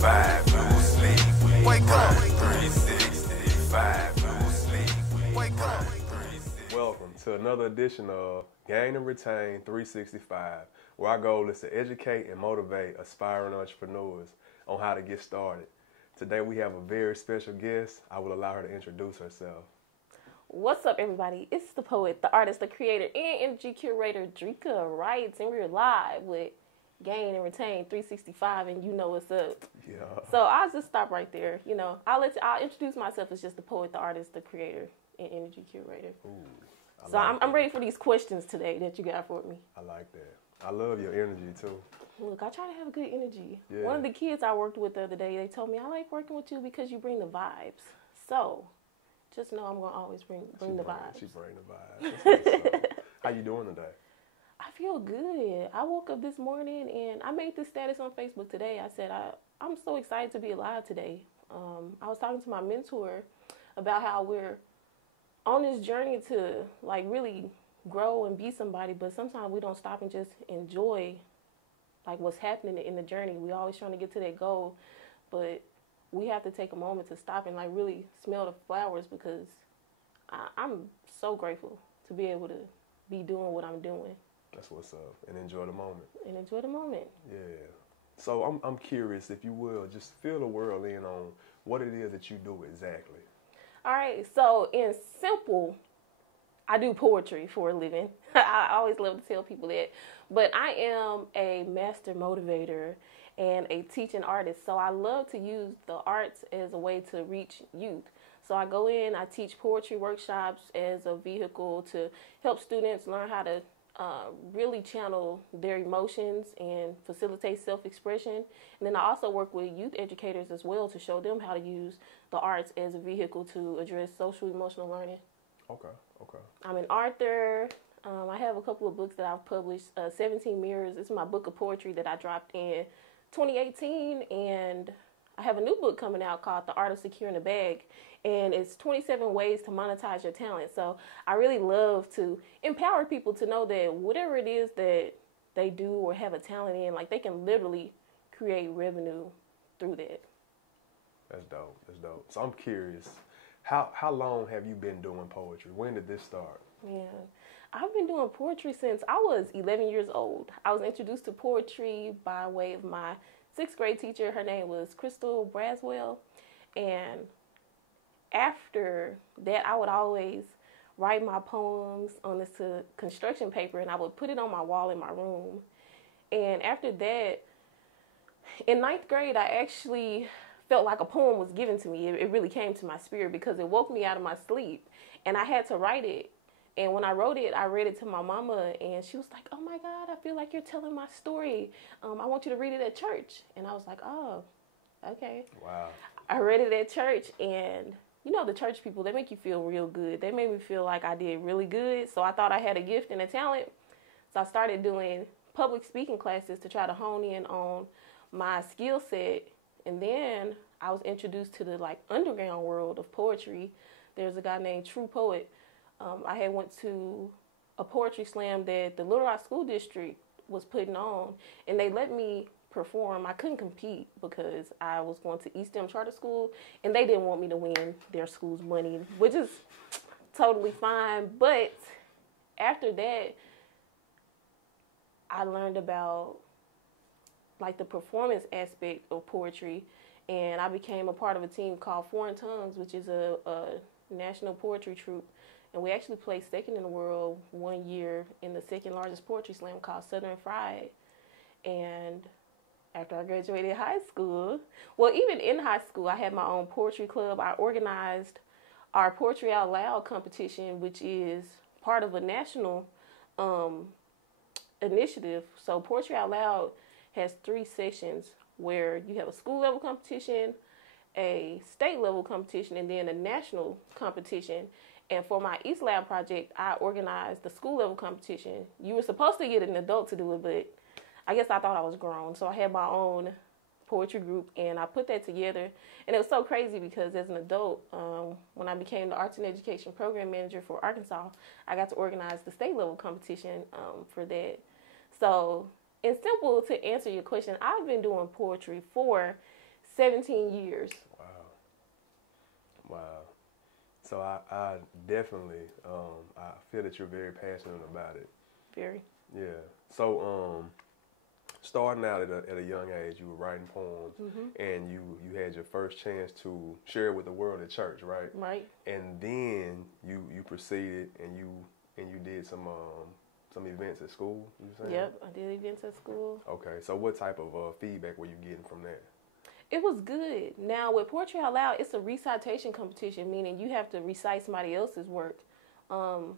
365, no sleep. Wake up. 365, no sleep. Wake up. Welcome to another edition of Gain and Retain 365, where our goal is to educate and motivate aspiring entrepreneurs on how to get started. Today we have a very special guest. I will allow her to introduce herself. What's up, everybody? It's the poet, the artist, the creator, and energy curator, Drekkia Writes, and we're live with Gain and Retain 365, and you know what's up. Yeah. So I'll just stop right there. You know, I'll introduce myself as just the poet, the artist, the creator, and energy curator. Ooh, I'm ready for these questions today that you got for me. I like that. I love your energy too. Look, I try to have a good energy. Yeah. One of the kids I worked with the other day, they told me, I like working with you because you bring the vibes. So just know I'm going to always bring the vibes. She bring the vibes. That's what's up. How you doing today? I feel good. I woke up this morning and I made this status on Facebook today. I said, I'm so excited to be alive today. I was talking to my mentor about how we're on this journey to like really grow and be somebody, but sometimes we don't stop and just enjoy like what's happening in the journey. We always trying to get to that goal, but we have to take a moment to stop and like really smell the flowers, because I'm so grateful to be able to be doing what I'm doing. That's what's up. And enjoy the moment. And enjoy the moment. Yeah. So I'm curious, if you will, just fill the world in on what it is that you do exactly. All right. So in simple, I do poetry for a living. I always love to tell people that. But I am a master motivator and a teaching artist. So I love to use the arts as a way to reach youth. So I go in, I teach poetry workshops as a vehicle to help students learn how to really channel their emotions and facilitate self-expression. And then I also work with youth educators as well to show them how to use the arts as a vehicle to address social emotional learning. Okay. I'm an author. I have a couple of books that I've published. 17 Mirrors. It's my book of poetry that I dropped in 2018, and I have a new book coming out called The Art of Securing the Bag, and it's 27 ways to monetize your talent. So I really love to empower people to know that whatever it is that they do or have a talent in, like they can literally create revenue through that. That's dope. So I'm curious, how long have you been doing poetry? When did this start? Yeah, I've been doing poetry since I was 11 years old. I was introduced to poetry by way of my 6th grade teacher. Her name was Crystal Braswell. And after that, I would always write my poems on this construction paper, and I would put it on my wall in my room. And after that, in 9th grade, I actually felt like a poem was given to me. It really came to my spirit because it woke me out of my sleep, and I had to write it. And when I wrote it, I read it to my mama, and she was like, oh my God, I feel like you're telling my story. I want you to read it at church. And I was like, oh, okay. Wow. I read it at church, and you know, the church people, they make you feel real good. They made me feel like I did really good. So I thought I had a gift and a talent. So I started doing public speaking classes to try to hone in on my skill set. And then I was introduced to the like underground world of poetry. There's a guy named True Poet. I had went to a poetry slam that the Little Rock School District was putting on, and they let me perform. I couldn't compete because I was going to East End Charter School, and they didn't want me to win their school's money, which is totally fine. But after that, I learned about like the performance aspect of poetry, and I became a part of a team called Foreign Tongues, which is a national poetry troupe. And we actually placed 2nd in the world one year in the 2nd largest poetry slam called Southern Fried. And after I graduated high school, well, even in high school, I had my own poetry club. I organized our Poetry Out Loud competition, which is part of a national initiative. So Poetry Out Loud has 3 sections where you have a school level competition, a state level competition, and then a national competition. And for my East Lab project, I organized the school level competition. You were supposed to get an adult to do it, but I guess I thought I was grown. So I had my own poetry group, and I put that together. And it was so crazy because as an adult, when I became the Arts and Education Program Manager for Arkansas, I got to organize the state level competition for that. So in simple, to answer your question, I've been doing poetry for 17 years. Wow. Wow. So I definitely, I feel that you're very passionate about it. Very. Yeah. So, starting out at a young age, you were writing poems, and you had your first chance to share it with the world at church, right? Right. And then you proceeded and you did some events at school. You saying? Yep, I did events at school. Okay. So what type of feedback were you getting from that? It was good. Now, with Poetry Out Loud, it's a recitation competition, meaning you have to recite somebody else's work. And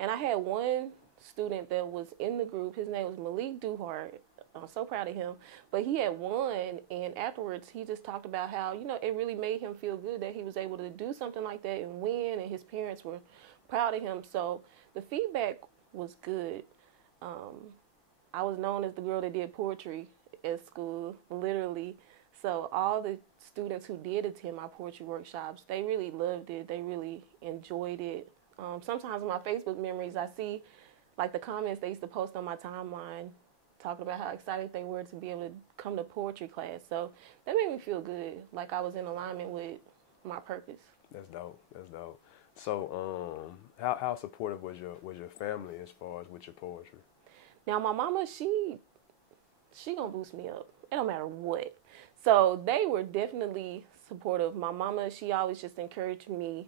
I had one student that was in the group. His name was Malik Duhart. I'm so proud of him. But he had won, and afterwards, he just talked about how, it really made him feel good that he was able to do something like that and win, and his parents were proud of him. So the feedback was good. I was known as the girl that did poetry at school, literally. So all the students who did attend my poetry workshops, they really loved it. They really enjoyed it. Sometimes in my Facebook memories, I see like the comments they used to post on my timeline talking about how excited they were to be able to come to poetry class. So that made me feel good, like I was in alignment with my purpose. That's dope. That's dope. So, how supportive was your family as far as with your poetry? Now my mama, she gonna boost me up. It don't matter what. So they were definitely supportive. My mama, she always just encouraged me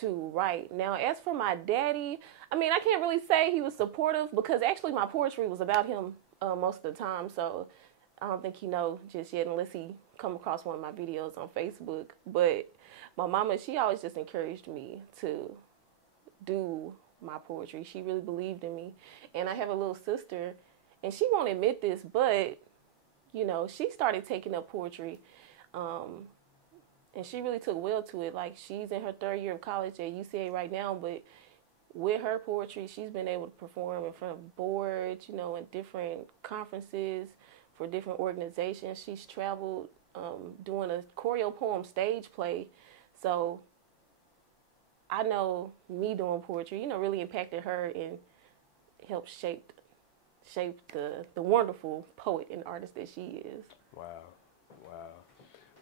to write. Now, as for my daddy, I can't really say he was supportive because actually my poetry was about him most of the time. So I don't think he know just yet unless he come across one of my videos on Facebook. But my mama, she always just encouraged me to do my poetry. She really believed in me. And I have a little sister, and she won't admit this, but she started taking up poetry, and she really took well to it. Like, she's in her 3rd year of college at UCA right now, but with her poetry, she's been able to perform in front of boards, at different conferences for different organizations. She's traveled doing a choreo poem stage play. So I know me doing poetry, really impacted her and helped shape the wonderful poet and artist that she is. Wow.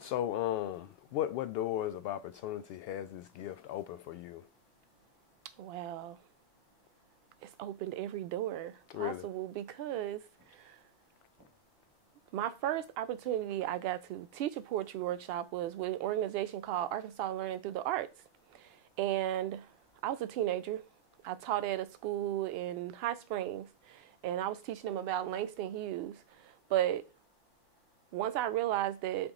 So, what doors of opportunity has this gift opened for you? Wow. It's opened every door Really? possible because my first opportunity I got to teach a poetry workshop was with an organization called Arkansas Learning Through the Arts. And I was a teenager. I taught at a school in High Springs, and I was teaching them about Langston Hughes. But once I realized that,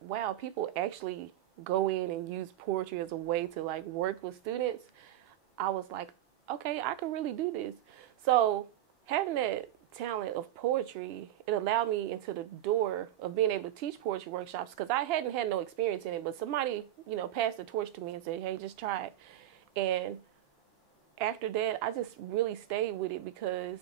wow, people actually go in and use poetry as a way to like work with students, I was like, okay, I can really do this. So having that talent of poetry, it allowed me into the door of being able to teach poetry workshops because I hadn't had no experience in it, but somebody, passed the torch to me and said, hey, just try it. And after that, I just really stayed with it because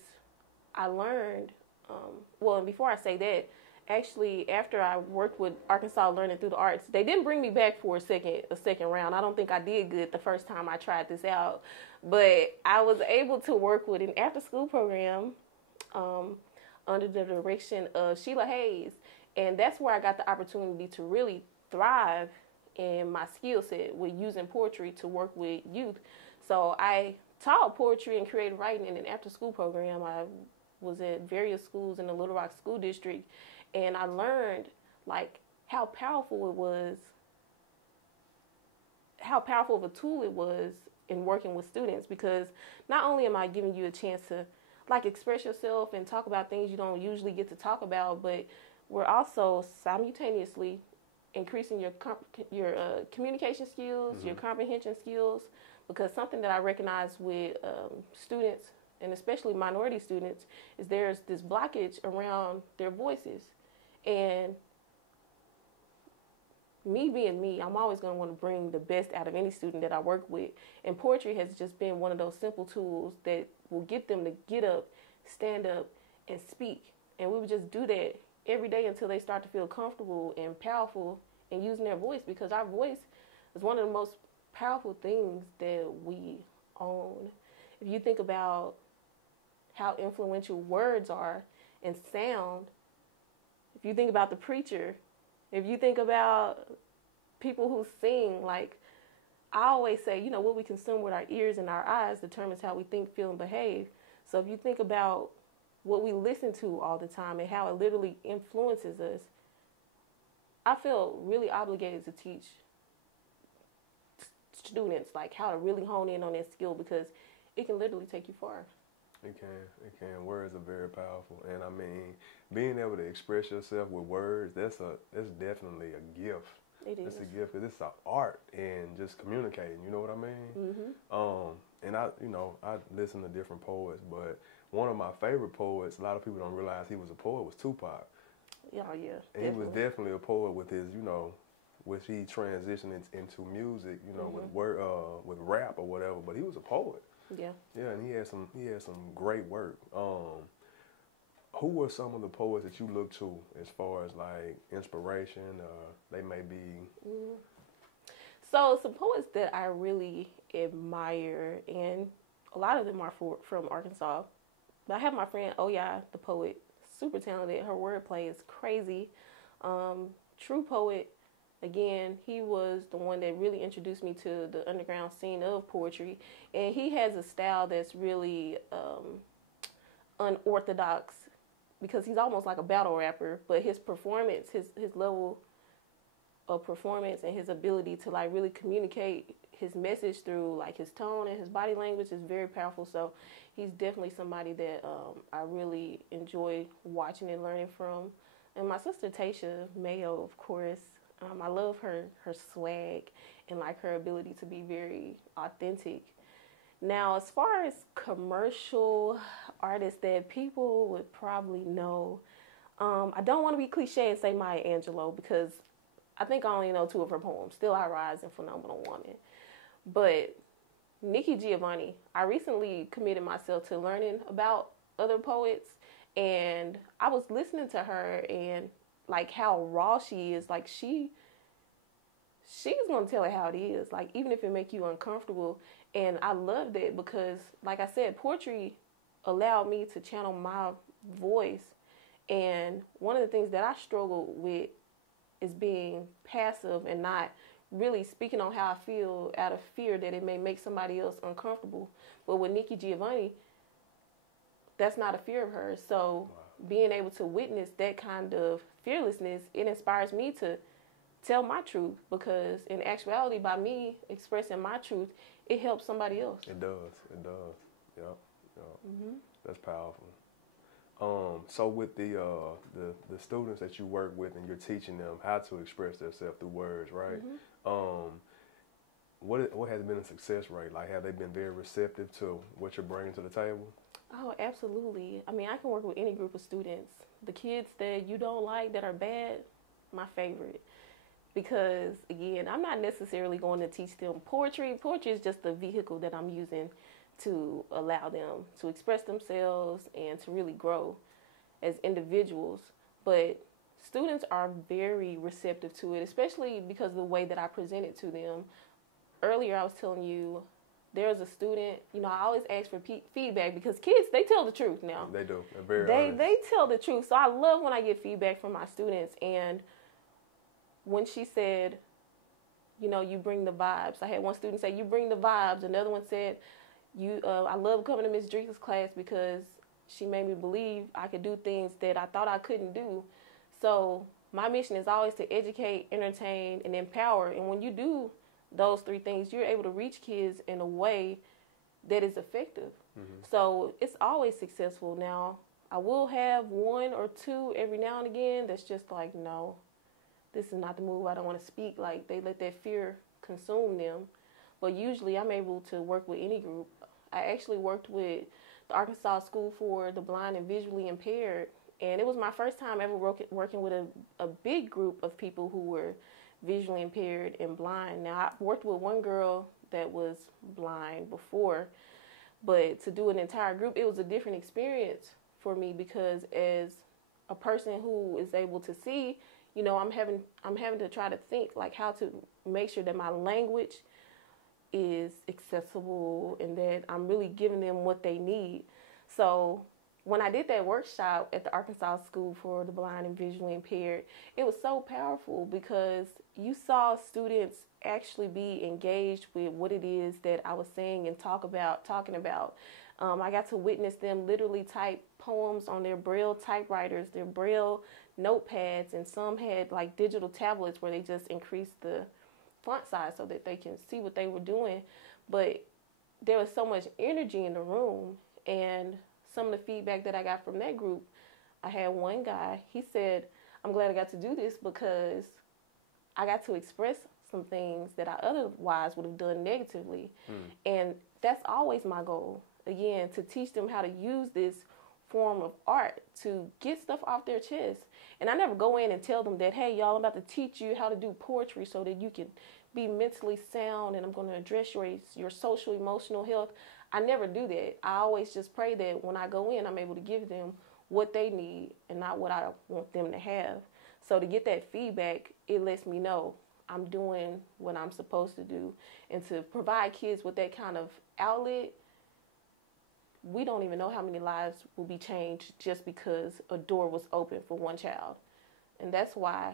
I learned, and before I say that, actually, after I worked with Arkansas Learning Through the Arts, they didn't bring me back for a second round. I don't think I did good the first time I tried this out, but I was able to work with an after-school program under the direction of Sheila Hayes, and that's where I got the opportunity to really thrive in my skill set with using poetry to work with youth. So I taught poetry and creative writing in an after-school program. I was at various schools in the Little Rock School District, and I learned like how powerful of a tool it was in working with students, because not only am I giving you a chance to like express yourself and talk about things you don't usually get to talk about, but we're also simultaneously increasing your communication skills, your comprehension skills, because something that I recognize with students, and especially minority students, is there's this blockage around their voices. And me being me, I'm always going to want to bring the best out of any student that I work with. And poetry has just been one of those simple tools that will get them to get up, stand up, and speak. And we would just do that every day until they start to feel comfortable and powerful in using their voice, because our voice is one of the most powerful things that we own. If you think about how influential words are and sound, if you think about the preacher If you think about people who sing, like I always say, what we consume with our ears and our eyes determines how we think, feel, and behave. So if you think about what we listen to all the time and how it literally influences us, I feel really obligated to teach students like how to really hone in on that skill, because it can literally take you far. It can. Words are very powerful, and I mean, being able to express yourself with words, that's definitely a gift. It is. It's a gift. It's an art in just communicating. You know what I mean? Mm-hmm. And I listen to different poets, but one of my favorite poets, a lot of people don't realize he was a poet, was Tupac. Oh yeah. And he was definitely a poet with his, which he transitioned into music, with rap or whatever. But he was a poet. Yeah. Yeah, and he had some great work. Who were some of the poets that you look to as far as like inspiration? They may be. Mm-hmm. So some poets that I really admire, and a lot of them are from Arkansas. But I have my friend Oya, the poet, super talented. Her wordplay is crazy. True poet. Again, he was the one that really introduced me to the underground scene of poetry. And he has a style that's really unorthodox, because he's almost like a battle rapper. But his performance, his level of performance and his ability to like really communicate his message through like his tone and his body language is very powerful. So he's definitely somebody that I really enjoy watching and learning from. And my sister Tasha Mayo, of course. I love her swag and like her ability to be very authentic. Now, as far as commercial artists that people would probably know, I don't want to be cliche and say Maya Angelou, because I think I only know 2 of her poems, Still I Rise and Phenomenal Woman. But Nikki Giovanni, I recently committed myself to learning about other poets, and I was listening to her and like how raw she is. Like she's gonna tell it how it is, like even if it make you uncomfortable. And I loved it because, like I said, poetry allowed me to channel my voice. And one of the things that I struggle with is being passive and not really speaking on how I feel out of fear that it may make somebody else uncomfortable. But with Nikki Giovanni, that's not a fear of hers. So being able to witness that kind of fearlessness, it inspires me to tell my truth, because in actuality, by me expressing my truth, it helps somebody else. It does. Yep. Mm-hmm. That's powerful. So with the students that you work with and you're teaching them how to express themselves through words, right? Mm-hmm. What has been a success rate? Like, have they been very receptive to what you're bringing to the table? Oh, absolutely. I mean, I can work with any group of students. The kids that you don't like, that are bad, my favorite. Because, again, I'm not necessarily going to teach them poetry. Poetry is just the vehicle that I'm using to allow them to express themselves and to really grow as individuals. But students are very receptive to it, especially because of the way that I present it to them. Earlier, I was telling you, there's a student, I always ask for feedback, because kids, they tell the truth now. They do. They're very honest. They tell the truth. So I love when I get feedback from my students. And when she said, you bring the vibes. I had one student say, you bring the vibes. Another one said, I love coming to Miss Drekkia's class because she made me believe I could do things that I thought I couldn't do. So my mission is always to educate, entertain, and empower. And when you do those 3 things, you're able to reach kids in a way that is effective. Mm-hmm. So it's always successful. Now, I will have 1 or 2 every now and again that's just like, no, this is not the move. I don't want to speak. Like, they let that fear consume them. But usually I'm able to work with any group. I actually worked with the Arkansas School for the Blind and Visually Impaired. And it was my first time ever working with a big group of people who were visually impaired and blind. Now, I worked with one girl that was blind before, but to do an entire group, it was a different experience for me, because as a person who is able to see, I'm having to try to think like how to make sure that my language is accessible and that I'm really giving them what they need. So when I did that workshop at the Arkansas School for the Blind and Visually Impaired, it was so powerful because you saw students actually be engaged with what it is that I was saying and talking about. I got to witness them literally type poems on their Braille typewriters, their Braille notepads, and some had like digital tablets where they just increased the font size so that they can see what they were doing. But there was so much energy in the room, and some of the feedback that I got from that group, I had one guy, he said, I'm glad I got to do this because I got to express some things that I otherwise would have done negatively. And that's always my goal. Again, to teach them how to use this form of art to get stuff off their chest. And I never go in and tell them that, hey, y'all, I'm about to teach you how to do poetry so that you can be mentally sound, and I'm going to address your social, emotional health. I never do that. I always just pray that when I go in, I'm able to give them what they need and not what I want them to have. So to get that feedback, it lets me know I'm doing what I'm supposed to do. And to provide kids with that kind of outlet, we don't even know how many lives will be changed just because a door was open for one child. And that's why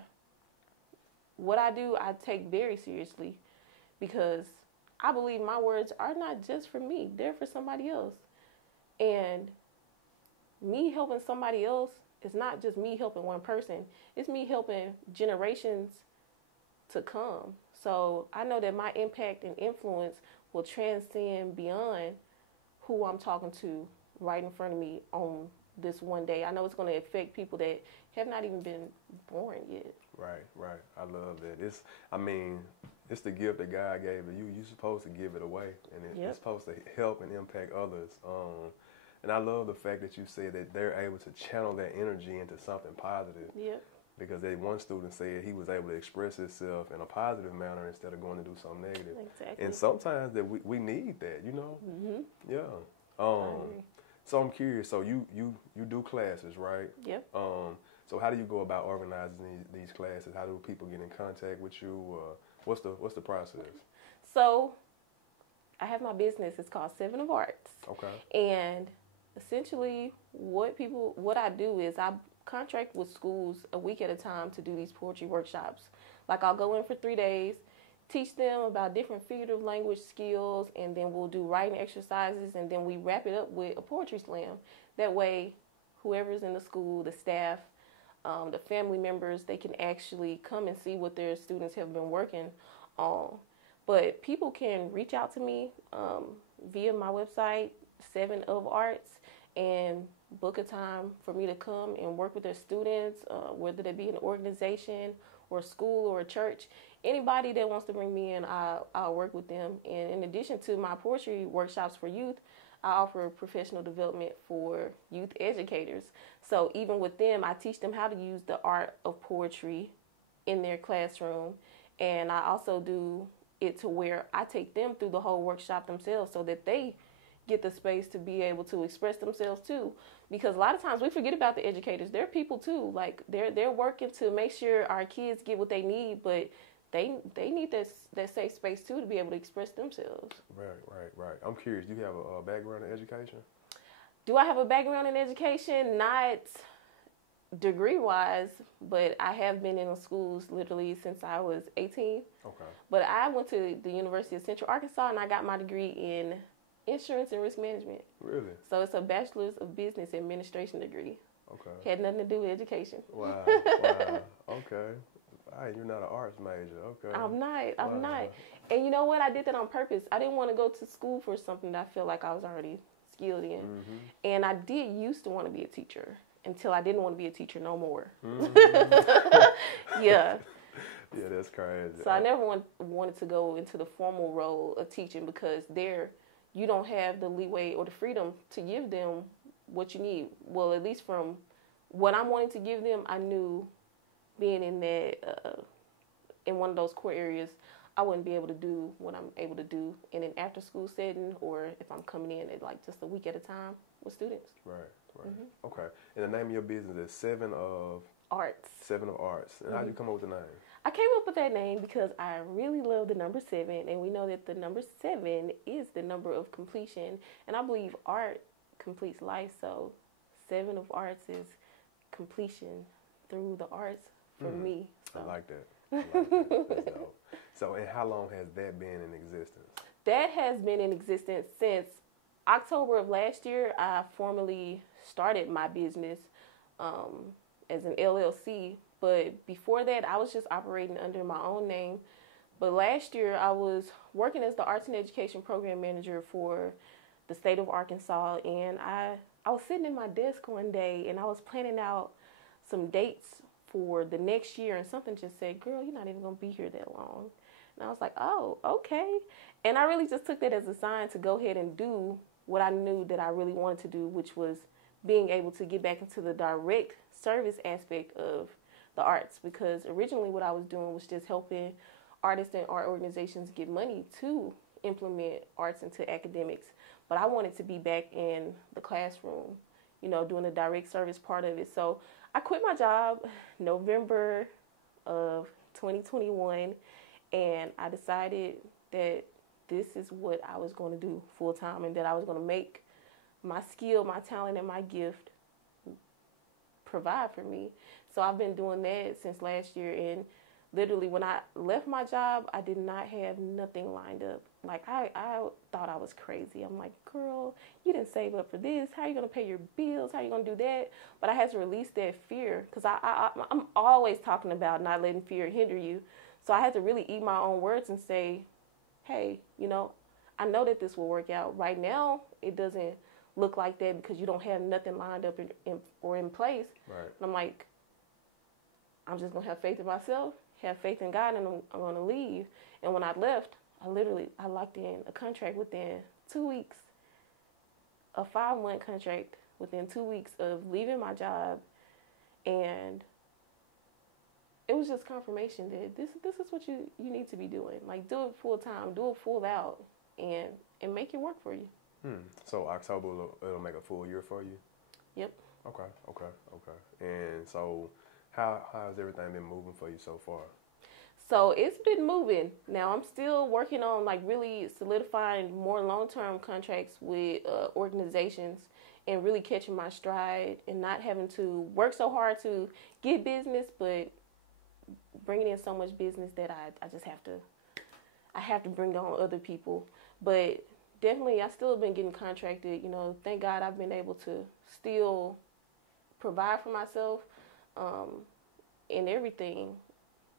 what I do, I take very seriously, because I believe my words are not just for me. They're for somebody else. And me helping somebody else is not just me helping one person. It's me helping generations to come. So I know that my impact and influence will transcend beyond who I'm talking to right in front of me on this one day. I know it's going to affect people that have not even been born yet. Right. I love that. It's the gift that God gave you. You're supposed to give it away, and it's supposed to help and impact others. And I love the fact that you say that they're able to channel that energy into something positive. Yep. Because one student said he was able to express himself in a positive manner instead of going to do something negative. Exactly. And sometimes that we need that, you know? Mm-hmm. Yeah. So I'm curious. So you do classes, right? Yep. So how do you go about organizing these classes? How do people get in contact with you? What's the process? So I have my business. It's called 7 of Arts. Okay. And essentially what I do is I contract with schools a week at a time to do these poetry workshops. Like I'll go in for 3 days, teach them about different figurative language skills, and then we'll do writing exercises, and then we wrap it up with a poetry slam. That way, whoever's in the school, the staff, the family members, they can actually come and see what their students have been working on. But people can reach out to me via my website, 7 of Arts, and book a time for me to come and work with their students, whether they be an organization or a school or a church. Anybody that wants to bring me in, I'll work with them. And in addition to my poetry workshops for youth, I offer professional development for youth educators. So even with them, I teach them how to use the art of poetry in their classroom. And I also do it to where I take them through the whole workshop themselves so that they get the space to be able to express themselves too. Because a lot of times we forget about the educators. They're people too. Like they're working to make sure our kids get what they need, but they need that safe space too to be able to express themselves. Right. I'm curious, do you have a background in education? Do I have a background in education? Not degree-wise, but I have been in schools literally since I was 18. Okay. But I went to the University of Central Arkansas, and I got my degree in insurance and risk management. Really? So it's a bachelor's of business administration degree. Okay. Had nothing to do with education. Wow. Okay. You're not an arts major. Okay. I'm Wow. not. And you know what? I did that on purpose. I didn't want to go to school for something that I feel like I was already skilled in. Mm-hmm. And I did used to want to be a teacher until I didn't want to be a teacher no more. Mm-hmm. Yeah. Yeah, that's crazy. So I never wanted to go into the formal role of teaching, because there you don't have the leeway or the freedom to give them what you need. Well, at least from what I'm wanting to give them, I knew being in that in one of those core areas, I wouldn't be able to do what I'm able to do in an after school setting, or if I'm coming in at like just a week at a time with students. Right. Mm-hmm. Okay. And the name of your business is 7 of Arts. 7 of Arts. And how'd you come up with the name? I came up with that name because I really love the number 7, and we know that the number 7 is the number of completion, and I believe art completes life. So 7 of arts is completion through the arts for me. So. I like that. I like that. That's dope. So, and how long has that been in existence? That has been in existence since October of last year. I formally started my business as an LLC. But before that, I was just operating under my own name. But last year, I was working as the Arts and Education Program Manager for the state of Arkansas. And I was sitting in my desk one day, and I was planning out some dates for the next year. And something just said, girl, you're not even going to be here that long. And I was like, oh, okay. And I really just took that as a sign to go ahead and do what I knew that I really wanted to do, which was being able to get back into the direct service aspect of the arts. Because originally what I was doing was just helping artists and art organizations get money to implement arts into academics. But I wanted to be back in the classroom, you know, doing the direct service part of it. So I quit my job November of 2021, and I decided that this is what I was going to do full time, and that I was going to make my skill, my talent, and my gift provide for me. So I've been doing that since last year, and literally when I left my job, I did not have nothing lined up. Like I thought I was crazy. I'm like, girl, you didn't save up for this. How are you going to pay your bills? How are you going to do that? But I had to release that fear, because I'm always talking about not letting fear hinder you. So I had to really eat my own words and say, hey, you know, I know that this will work out. Right now, it doesn't look like that because you don't have nothing lined up in place. Right. And I'm like, I'm just going to have faith in myself, have faith in God, and I'm going to leave. And when I left, I locked in a contract within 2 weeks, a 5-month contract within 2 weeks of leaving my job. And it was just confirmation that this is what you need to be doing. Like, do it full time, do it full out, and make it work for you. So October, it'll make a full year for you? Yep. Okay. And so how has everything been moving for you so far? So it's been moving. Now I'm still working on like really solidifying more long-term contracts with organizations, and really catching my stride and not having to work so hard to get business, but bringing in so much business that I have to bring on other people. But definitely, I still have been getting contracted. You know, thank God I've been able to still provide for myself in everything,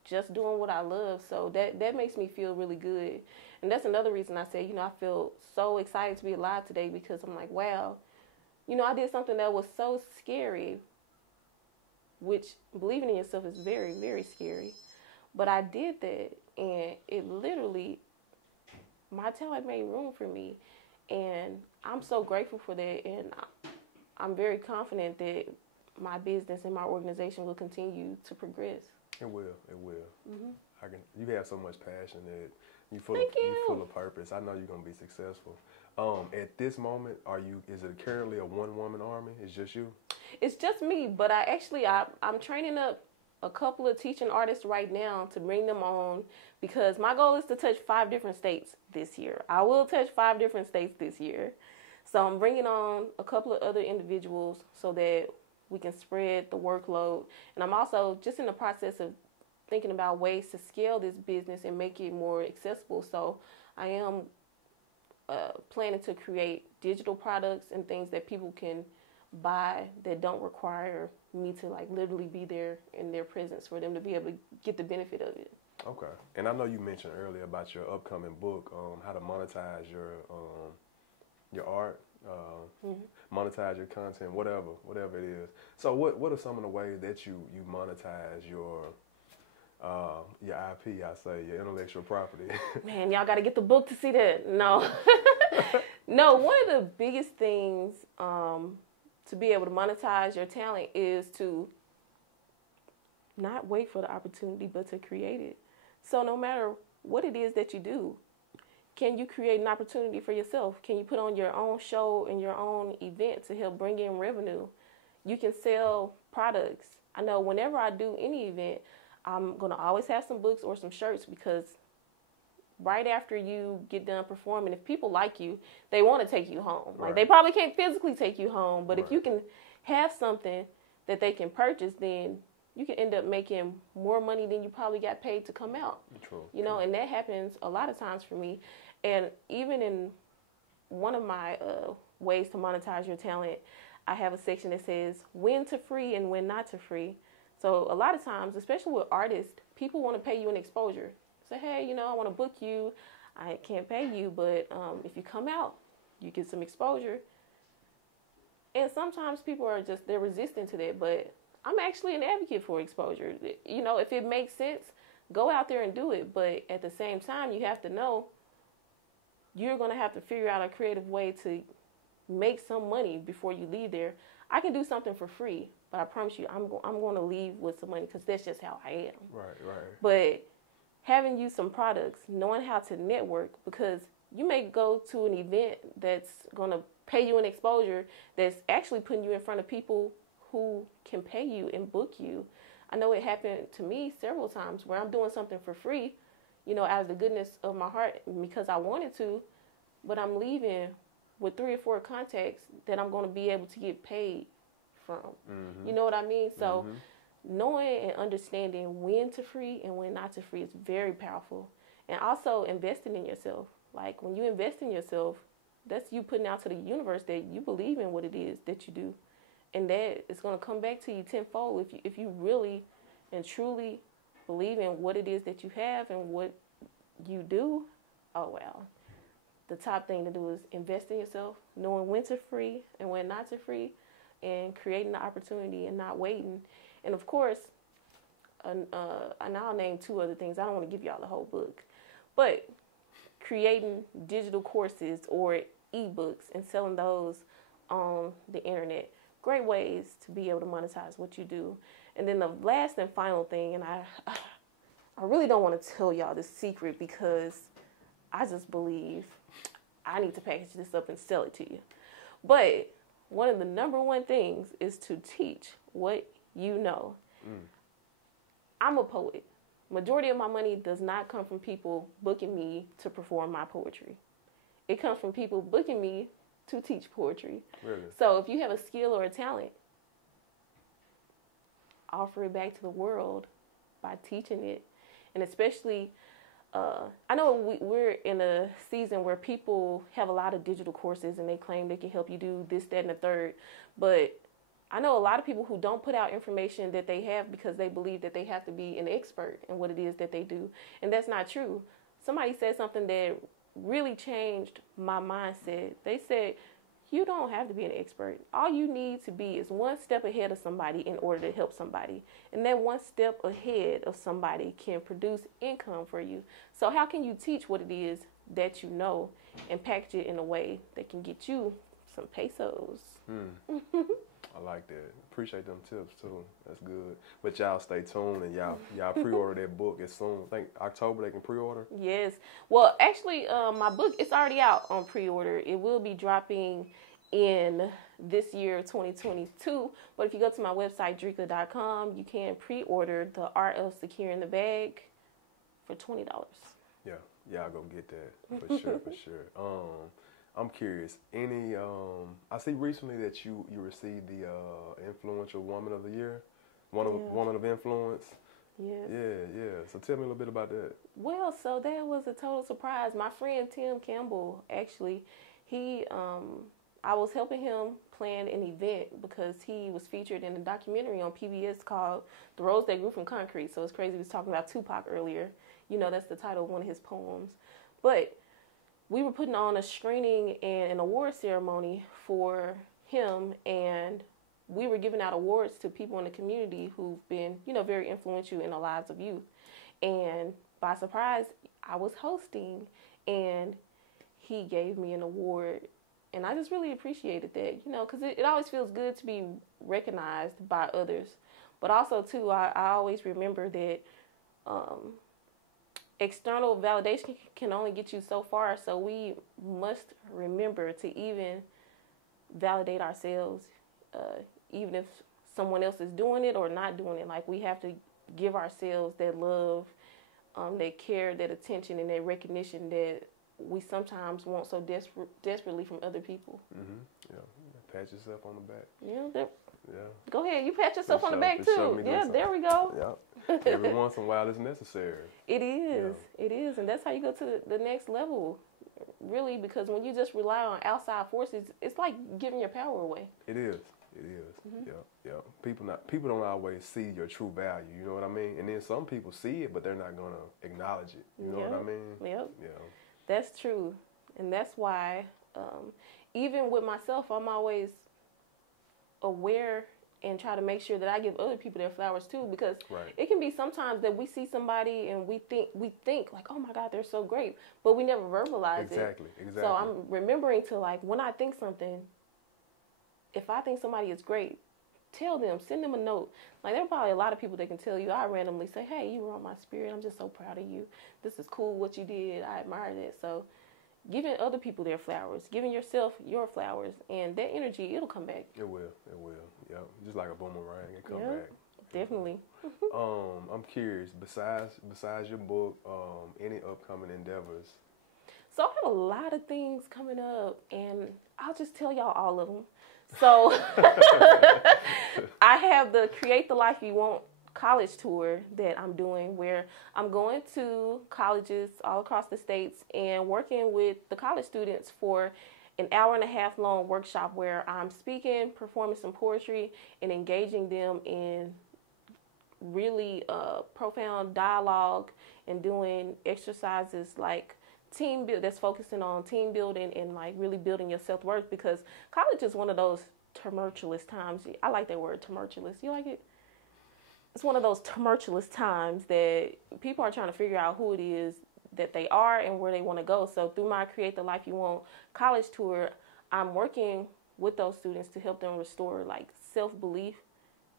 just doing what I love. So that makes me feel really good. And that's another reason I say, you know, I feel so excited to be alive today, because I'm like, wow, you know, I did something that was so scary, which believing in yourself is very, very scary. But I did that, and it literally, my talent made room for me. And I'm so grateful for that. And I'm very confident that my business and my organization will continue to progress. It will. Mm-hmm. You have so much passion that you're full of purpose. I know you're gonna be successful. At this moment, is it currently a one-woman army? It's just you? It's just me, but I'm training up a couple of teaching artists right now to bring them on, because my goal is to touch 5 different states this year. I will touch 5 different states this year. So I'm bringing on a couple of other individuals so that we can spread the workload. And I'm also just in the process of thinking about ways to scale this business and make it more accessible. So I am planning to create digital products and things that people can buy that don't require me to like literally be there in their presence for them to be able to get the benefit of it. Okay. And I know you mentioned earlier about your upcoming book, how to monetize your art, monetize your content, whatever it is. So what are some of the ways that you monetize your IP, your intellectual property? Man, y'all got to get the book to see that. No. No, one of the biggest things to be able to monetize your talent is to not wait for the opportunity, but to create it. So no matter what it is that you do, can you create an opportunity for yourself? Can you put on your own show and your own event to help bring in revenue? You can sell products. I know whenever I do any event, I'm going to always have some books or some shirts, because right after you get done performing, if people like you, they want to take you home. Like, they probably can't physically take you home, but if you can have something that they can purchase, then you can end up making more money than you probably got paid to come out. True. You know, and that happens a lot of times for me. And even in one of my ways to monetize your talent, I have a section that says when to free and when not to free. So a lot of times, especially with artists, people want to pay you an exposure. Say, hey, you know, I want to book you. I can't pay you, but if you come out, you get some exposure. And sometimes people are they're resistant to that, but I'm actually an advocate for exposure. You know, if it makes sense, go out there and do it. But at the same time, you have to know you're going to have to figure out a creative way to make some money before you leave there. I can do something for free, but I promise you, I'm going to leave with some money because that's just how I am. Right. But having you some products, knowing how to network, because you may go to an event that's going to pay you an exposure that's actually putting you in front of people who can pay you and book you. I know it happened to me several times where I'm doing something for free, you know, out of the goodness of my heart because I wanted to, but I'm leaving with 3 or 4 contacts that I'm going to be able to get paid from. You know what I mean? So knowing and understanding when to free and when not to free is very powerful. And also investing in yourself. Like when you invest in yourself, that's you putting out to the universe that you believe in what it is that you do. And that is going to come back to you tenfold if you really and truly believe in what it is that you have and what you do. Oh, wow. The top thing to do is invest in yourself, knowing when to free and when not to free, and creating the opportunity and not waiting. And of course, and I'll name 2 other things. I don't want to give y'all the whole book, but creating digital courses or ebooks and selling those on the internet. Great ways to be able to monetize what you do. And then the last and final thing, and I really don't want to tell y'all this secret because I just believe I need to package this up and sell it to you. But one of the number one things is to teach what you know. I'm a poet. Majority of my money does not come from people booking me to perform my poetry. It comes from people booking me to teach poetry. Really? So if you have a skill or a talent, offer it back to the world by teaching it. And especially, I know we're in a season where people have a lot of digital courses and they claim they can help you do this, that, and the third. But I know a lot of people who don't put out information that they have because they believe that they have to be an expert in what it is that they do. And that's not true. Somebody said something that really changed my mindset. They said, you don't have to be an expert. All you need to be is one step ahead of somebody in order to help somebody. And that one step ahead of somebody can produce income for you. So how can you teach what it is that you know and package it in a way that can get you some pesos? I like that. Appreciate them tips too. That's good. But y'all stay tuned and y'all pre-order that book as soon. I think October they can pre-order. Yes. Well, actually, my book it's already out on pre-order. It will be dropping in this year, 2022. But if you go to my website, Drekkia.com, you can pre-order The Art of Securing the Bag for $20. Yeah, y'all go get that for sure, for sure. I'm curious. I see recently that you received the Influential Woman of the Year, Woman of Influence. Yes. Yeah. So tell me a little bit about that. Well, so that was a total surprise. My friend Tim Campbell, actually, I was helping him plan an event because he was featured in a documentary on PBS called The Rose That Grew from Concrete. So it's crazy. He was talking about Tupac earlier. You know, that's the title of one of his poems. But we were putting on a screening and an award ceremony for him, and we were giving out awards to people in the community who've been, you know, very influential in the lives of youth. And by surprise, I was hosting, and he gave me an award. And I just really appreciated that, you know, because it always feels good to be recognized by others. But also, too, I always remember that external validation can only get you so far. So we must remember to even validate ourselves, even if someone else is doing it or not doing it. Like, we have to give ourselves that love, that care, that attention, and that recognition that we sometimes want so desperately from other people. Yeah, pat yourself on the back. Yeah, Yeah. Go ahead. You pat yourself on the sure, back, for sure. too. Me Yeah, do there we go. Yep. Every once in a while it's necessary. It is. Yeah. It is. And that's how you go to the next level, really, because when you just rely on outside forces, it's like giving your power away. It is. It is. Yep. People don't always see your true value. You know what I mean? And then some people see it, but they're not gonna acknowledge it. You know what I mean? Yep. Yeah. That's true. And that's why, even with myself, I'm always aware and try to make sure that I give other people their flowers too, because it can be sometimes that we see somebody and we think like, oh my God, they're so great, but we never verbalize it. Exactly. So I'm remembering to, like, when I think something, if I think somebody is great, tell them, send them a note. Like, there are probably a lot of people that can tell you. I randomly say, hey, you were on my spirit. I'm just so proud of you. This is cool what you did. I admire that. So giving other people their flowers, giving yourself your flowers, and that energy, it'll come back. It will. Yep. Just like a boomerang, it come back. Definitely. I'm curious, besides your book, any upcoming endeavors? So I have a lot of things coming up, and I'll just tell y'all all of them. So I have the Create the Life You Want college tour that I'm doing, where I'm going to colleges all across the states and working with the college students for an hour-and-a-half long workshop where I'm speaking, performing some poetry, and engaging them in really profound dialogue and doing exercises like that's focusing on team building and like really building your self-worth, because college is one of those tumultuous times. I like that word, tumultuous. You like it? It's one of those tumultuous times that people are trying to figure out who it is that they are and where they want to go. So through my Create the Life You Want college tour, I'm working with those students to help them restore like self-belief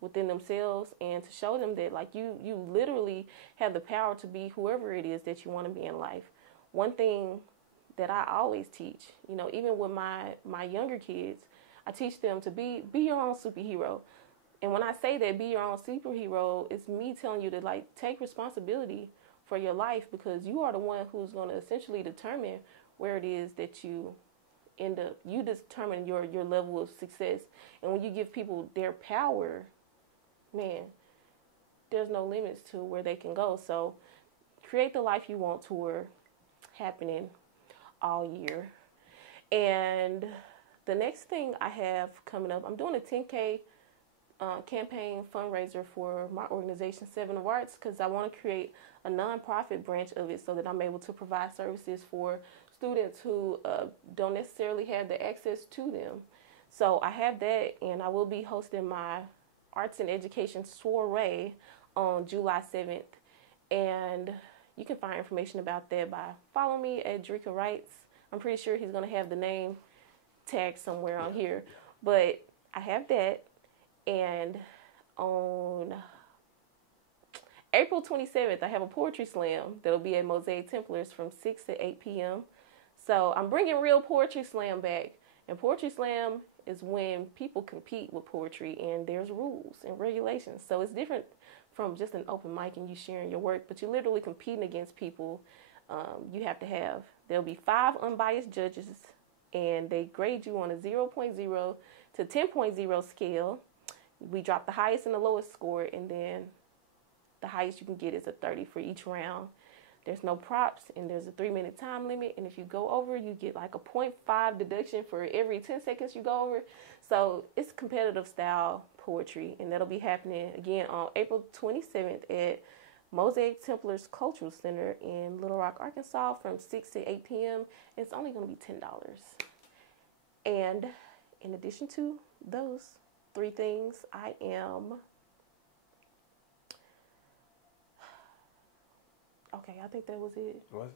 within themselves and to show them that like you literally have the power to be whoever it is that you want to be in life. One thing that I always teach, you know, even with my younger kids, I teach them to be your own superhero. And when I say that, be your own superhero, it's me telling you to like take responsibility for your life, because you are the one who's going to essentially determine where it is that you end up. You determine your level of success. And when you give people their power, man, there's no limits to where they can go. So Create the Life You Want tour happening all year. And the next thing I have coming up, I'm doing a 10K campaign fundraiser for my organization, 7 of Arts, because I want to create a nonprofit branch of it so that I'm able to provide services for students who don't necessarily have the access to them. So I have that, and I will be hosting my Arts and Education Soiree on July 7th. And you can find information about that by following me at Drekkia Writes. I'm pretty sure he's going to have the name tag somewhere on here. But I have that. And on April 27th, I have a poetry slam that'll be at Mosaic Templars from 6 to 8 p.m. So I'm bringing real poetry slam back. And poetry slam is when people compete with poetry, and there's rules and regulations. So it's different from just an open mic and you sharing your work, but you're literally competing against people. There'll be 5 unbiased judges, and they grade you on a 0.0 to 10.0 scale. We drop the highest and the lowest score, and then the highest you can get is a 30 for each round. There's no props, and there's a 3-minute time limit. And if you go over, you get like a 0.5 deduction for every 10 seconds you go over. So it's competitive style poetry, and that'll be happening again on April 27th at Mosaic Templars Cultural Center in Little Rock, Arkansas from 6 to 8 p.m. It's only going to be $10. And in addition to those 3 things, I am... Okay, I think that was it. What?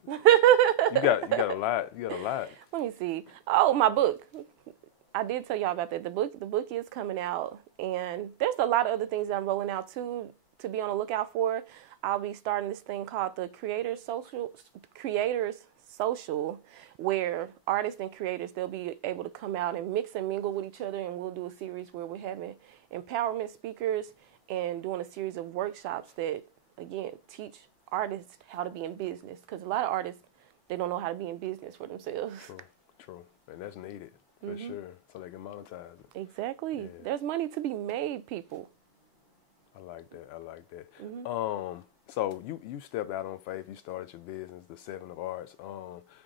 You got a lot. You got a lot. Let me see. Oh, my book. I did tell y'all about that. The book is coming out, and there's a lot of other things that I'm rolling out too to be on the lookout for. I'll be starting this thing called the Creators Social, where artists and creators, they'll be able to come out and mix and mingle with each other, and we'll do a series where we're having empowerment speakers and doing a series of workshops that, again, teach artists how to be in business, because a lot of artists, they don't know how to be in business for themselves. True, and that's needed. For sure. So they can monetize it. Exactly. Yeah. There's money to be made, people. I like that. I like that. Mm-hmm. So you stepped out on faith. You started your business, the Seven of Arts.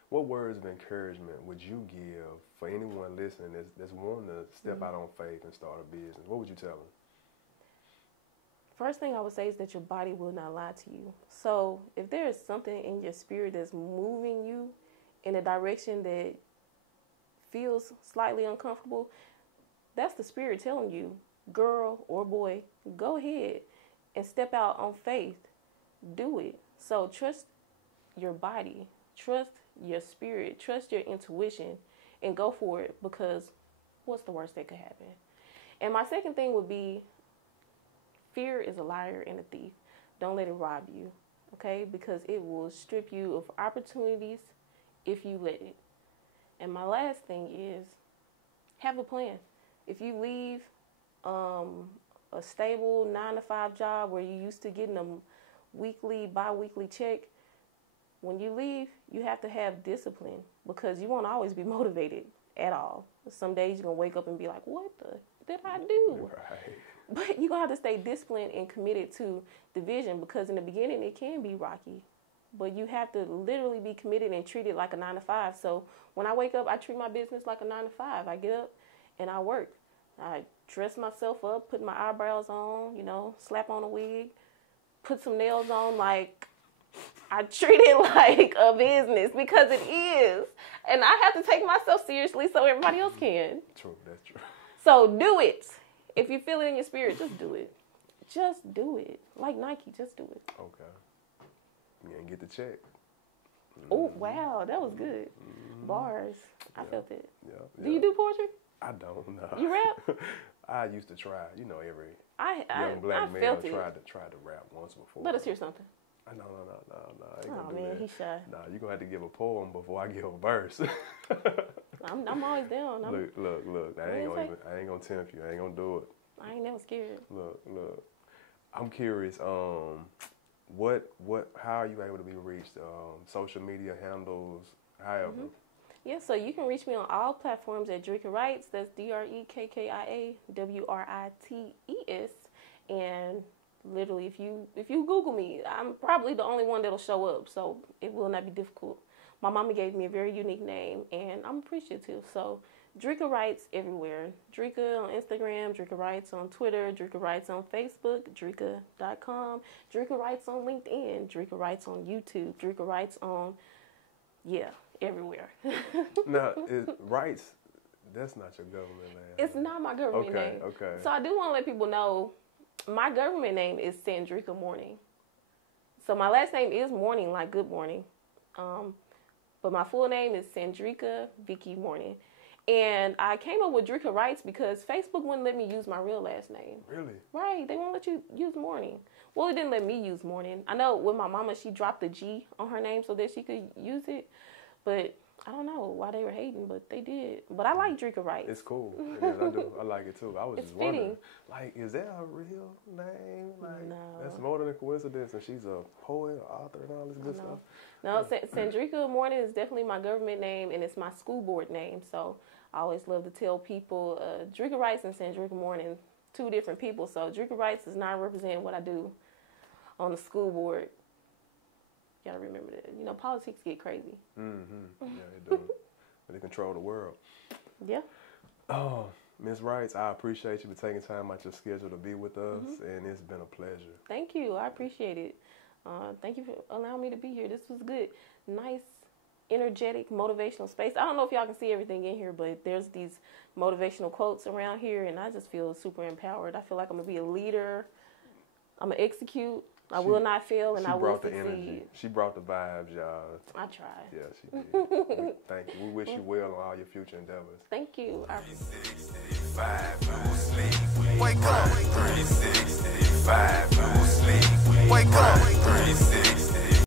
What words of encouragement would you give for anyone listening that's wanting to step out on faith and start a business? What would you tell them? First thing I would say is that your body will not lie to you. So if there is something in your spirit that's moving you in a direction that feels slightly uncomfortable, that's the spirit telling you, girl or boy, go ahead and step out on faith. Do it. So trust your body, trust your spirit, trust your intuition, and go for it, because what's the worst that could happen? And my second thing would be, fear is a liar and a thief. Don't let it rob you, okay? Because it will strip you of opportunities if you let it. And my last thing is, have a plan. If you leave a stable 9-to-5 job where you used to getting a weekly, bi-weekly check, when you leave, you have to have discipline, because you won't always be motivated at all. Some days you're going to wake up and be like, what did I do? Right. But you're going to have to stay disciplined and committed to the vision, because in the beginning it can be rocky. But you have to literally be committed and treat it like a 9-to-5. So when I wake up, I treat my business like a 9-to-5. I get up and I work. I dress myself up, put my eyebrows on, slap on a wig, put some nails on. Like, I treat it like a business, because it is. And I have to take myself seriously so everybody else can. True, that's true. So do it. If you feel it in your spirit, just do it. Just do it. Like Nike, just do it. Okay. Yeah, and get the check. Oh, wow. That was good. Bars. I felt it. Yeah. Do you do poetry? I don't know. You rap? I used to try. Every I young black man felt it. tried to rap once before. Let us hear something. No. I ain't Oh, gonna do man, that. he's shy. Nah, you're gonna have to give a poem before I give a verse. I'm always down. Look. I ain't gonna tempt you. I ain't gonna do it. I ain't never scared. Look. I'm curious. How are you able to be reached? Social media handles, however. Yeah, so you can reach me on all platforms at Drekkia Writes. That's DrekkiaWrites. And literally, if you Google me, I'm probably the only one that'll show up. So it will not be difficult. My mama gave me a very unique name, and I'm appreciative. So Drekkia Writes everywhere. Drekkia on Instagram, Drekkia Writes on Twitter, Drekkia Writes on Facebook, Drekkia.com, Drekkia Writes on LinkedIn, Drekkia Writes on YouTube, Drekkia Writes on, everywhere. Now, Writes, that's not your government name. It's not my government name. Okay. So I do want to let people know, my government name is Sandrika Morning. So my last name is Morning, like good morning. But my full name is Sandrika Vicky Morning. And I came up with Drekkia Writes because Facebook wouldn't let me use my real last name. Really? Right. They won't let you use Morning. Well, it didn't let me use Morning. I know with my mama, she dropped the G on her name so that she could use it. But I don't know why they were hating, but they did. But I like Drekkia Writes. It's cool. It is. I do. I like it too. I was It's just wondering, fitting. like, is that a real name? Like, No. that's more than a coincidence. And she's a poet, author, and all this good stuff. No, Sandrika Morning is definitely my government name, and it's my school board name. So I always love to tell people, Drekkia Writes and Sandrika Morning, two different people. So Drekkia Writes does not represent what I do on the school board. You gotta remember that. Politics get crazy. Yeah, it do. They control the world. Yeah. Oh, Ms. Writes, I appreciate you for taking time out your schedule to be with us, and it's been a pleasure. Thank you. I appreciate it. Thank you for allowing me to be here. This was good. Nice, energetic, motivational space. I don't know if y'all can see everything in here, but there's these motivational quotes around here, and I just feel super empowered. I feel like I'm going to be a leader. I'm going to execute. I will not fail, and I will succeed. She brought the energy. She brought the vibes, y'all. I tried. Yeah, she did. Thank you. We wish you well on all your future endeavors. Thank you. 365, no sleep. Wake up. 365, no sleep. Wake up. 365.